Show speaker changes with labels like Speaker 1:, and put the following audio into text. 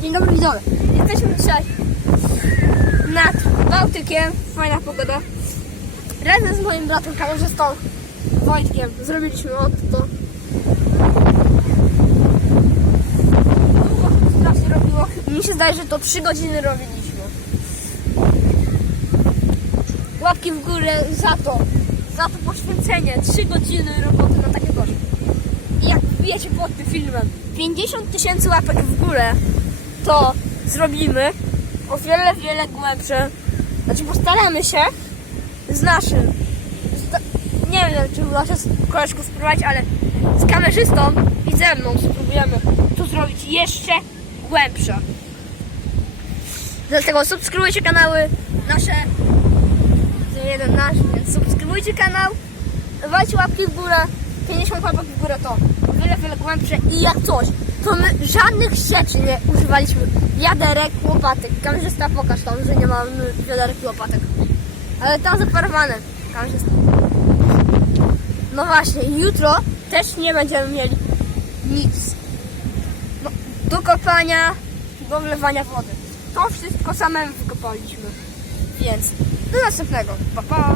Speaker 1: widzowie, jesteśmy dzisiaj nad Bałtykiem, fajna pogoda. Razem z moim bratem kamerzystą Wojtkiem zrobiliśmy to. Strasznie robiło. Mi się zdaje, że to 3 godziny robiliśmy. Łapki w górę za to, za to poświęcenie. 3 godziny roboty na takie. I jak wbijecie pod tym filmem 50 tysięcy łapek w górę, to zrobimy o wiele, wiele głębsze. Znaczy postaramy się z naszym, sta- nie wiem czy uda się z spróbować, ale z kamerzystą i ze mną spróbujemy to zrobić jeszcze głębsze. Dlatego subskrybujcie kanały nasze, to jeden nasz, więc subskrybujcie kanał, dawajcie łapki w górę, 50 łapek w górę to wiele, wiele głębsze i jak coś, to my żadnych rzeczy nie używaliśmy, wiaderek, łopatek, kamerzysta pokaż tam, że nie mamy wiaderek i łopatek, ale tam zaparowane, kamerzysta. No właśnie, jutro też nie będziemy mieli nic no, do kopania, do wlewania wody. To wszystko samemu wykopaliśmy. Więc do następnego. Pa, pa.